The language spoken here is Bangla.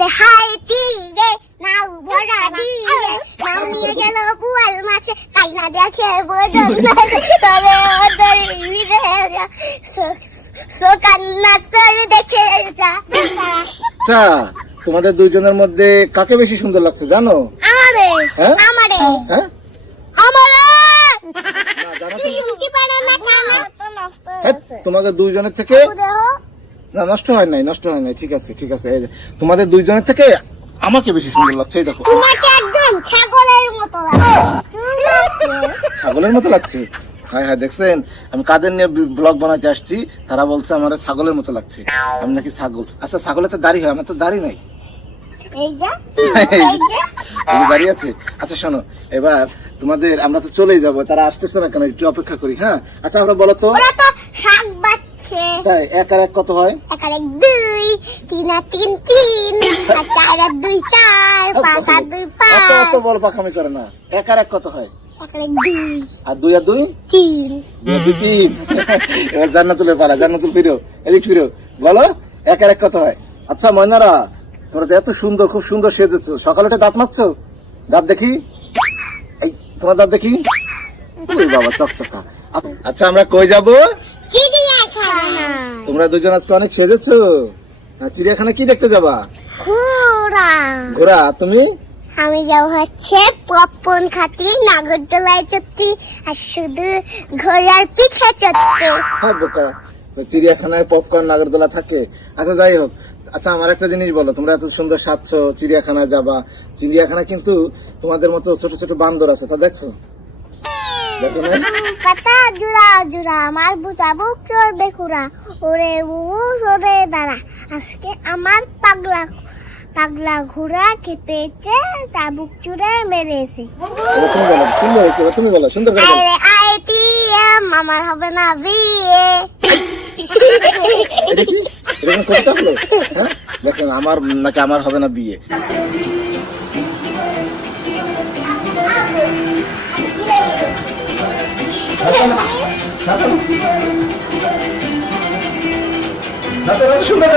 রে হাই তীরে নাও ভরা দিয়ে নাও নিয়ে গেল বুয়াল মাছে তাই না দেখে বড় তবে ওদের ভিড়ে যা সো কান্না তোর দেখে যা। আচ্ছা, তোমাদের দুইজনের মধ্যে কাকে বেশি সুন্দর লাগছে জানো? আমারে হ্যাঁ? আমারে হ্যাঁ? আমারে না, জানো তো? শুনতে পারে না কানা তো নষ্ট হ্যাঁ, হয়েছে তোমাদের দুইজনের থেকে দেখো না, নষ্ট হয় নাই, নষ্ট হয় নাই, ঠিক আছে ঠিক আছে। এই যে, তোমাদের দুইজনের থেকে আমাকে বেশি সুন্দর লাগছে, এই দেখো। তোমাকে একদম ছাগলের মতো লাগছে ছাগলের মতো লাগছে? হ্যাঁ হ্যাঁ, দেখছেন আমি কাদের নিয়ে ব্লগ বানাইতে আসছি, তারা বলছে আমার ছাগলের মতো লাগছে, আমি নাকি ছাগল। আচ্ছা, ছাগলের তো দাড়ি হয়, আমার তো দাড়ি নাই। এই যে এই যে তুমি দাঁড়িয়ে আছে। আচ্ছা শোনো, এবার তোমাদের আমরা তো চলেই যাবো, তারা আসতেছে না কেন, একটু অপেক্ষা করি। হ্যাঁ আচ্ছা, আমরা বলো তো, ওরা তো শাক বাচ্ছে তাই এক আর এক কত হয়? এক আর এক দুই তিন আর তিন তিন আর চার আর দুই চার পাঁচ আর দুই অত পাঁচ অত বড় পাখামি করে না। এক আর এক কত হয়? এক আর এক দুই আর দুই আর দুই তিন দুই আর দুই তিন। এবার জান্নাতুলের পালা, জান্নাতুল ফিরো, এদিক ফিরো, বলো এক আর এক কত হয়? আচ্ছা ময়নারা, তোমরা তো এত সুন্দর, খুব সুন্দর সেজেছো, সকালে উঠে দাঁত মারছো? দাঁত দেখি, এই তোমার দাঁত দেখি। ওই বাবা চকচকা। আচ্ছা আমরা কই যাবো? চিড়িয়াখানা তোমরা দুজন আজকে অনেক সেজেছো। চিড়িয়াখানা কি দেখতে যাবা? ঘোড়া ঘোড়া, তুমি? আমি যাব হচ্ছে পপকর্ন খাতি নাগরদোলায় চড়তে আর শুধু ঘোড়ার পিছে চড়তে হ্যাঁ বোকা, তো চিড়িয়াখানায় পপকর্ন নাগরদোলা থাকে। আচ্ছা যাই হোক, আচ্ছা আমার একটা জিনিস বলো, তোমরা এত সুন্দর সাজছো, চিড়িয়াখানায় যাবা, চিড়িয়াখানা কিন্তু তোমাদের মতো ছোট ছোট বান্দর আছে, তা দেখছো? দেখো না? পাতা জুড়া জুড়া আমার বুঝা বুক চড়বে খুড়া ওরে ওরে দাঁড়া আজকে আমার পাগলা পাগলা ঘোড়া খেপেছে চাবুক চুড়ে মেরেছে এবার তুমি বলো, সুন্দর হয়েছে, এবার তুমি বলো, সুন্দর করে বলো। আরে আইটিএম আমার হবে না বিয়ে এটা কি, এটা কোনো কবিতা হলো? হ্যাঁ দেখেন, আমার নাকি আমার হবে না বিয়ে। সুন্দর